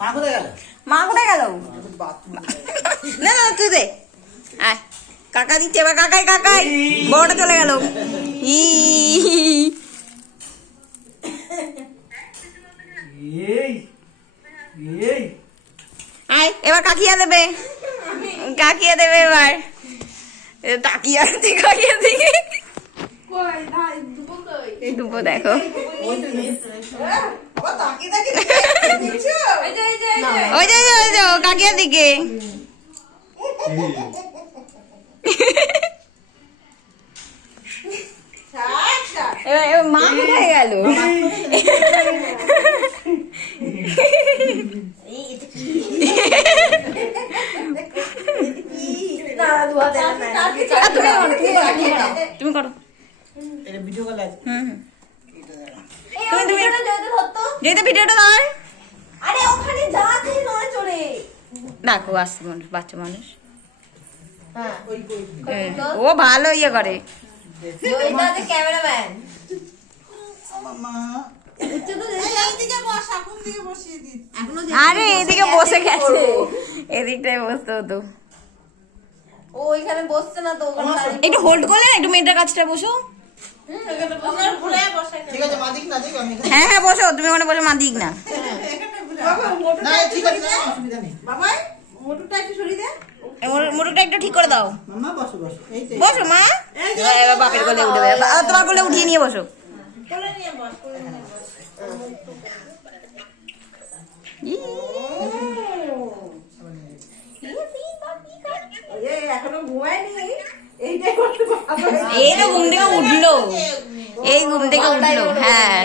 মা কোথায় গেল? মা কোথায় গেল? না না তুই দে। আয় কাকা দিচ্ছে এবার। কাকাই কাকাই বড়টা চলে গেল। আয় এবার কাকিয়া দেবে। কাকিয়া দেবে এবার। তাকিয়া কাকিয়া দিকে দুপো দেখো। ওই যে কাকিয়ার দিকে। এবার মা কোথায় গেল? তুমি করো। ভিডিওটা দাও। দেখো আসছে মানুষ, বাচ্চা মানুষ। ও ভালো ইয়ে করে। ক্যামেরাম্যান আরে এদিকে বসে গেছে, এদিকটাই বসতে হতো। ওইখানে বসছে না তো, একটু হোল্ড করলে একটু মেয়েটার কাছটা বসো। হ্যাঁ হ্যাঁ বসো, তুমি ওখানে বসো, মা দিক না। মোটরটা একটু ঠিক করে দাও। বসো মা, এবার বাপের কোলে উঠে দেবে। তোমার কোলে উঠিয়ে নিয়ে বসো। এই তো ঘুম থেকে উঠলো, এই ঘুম থেকে উঠলো। হ্যাঁ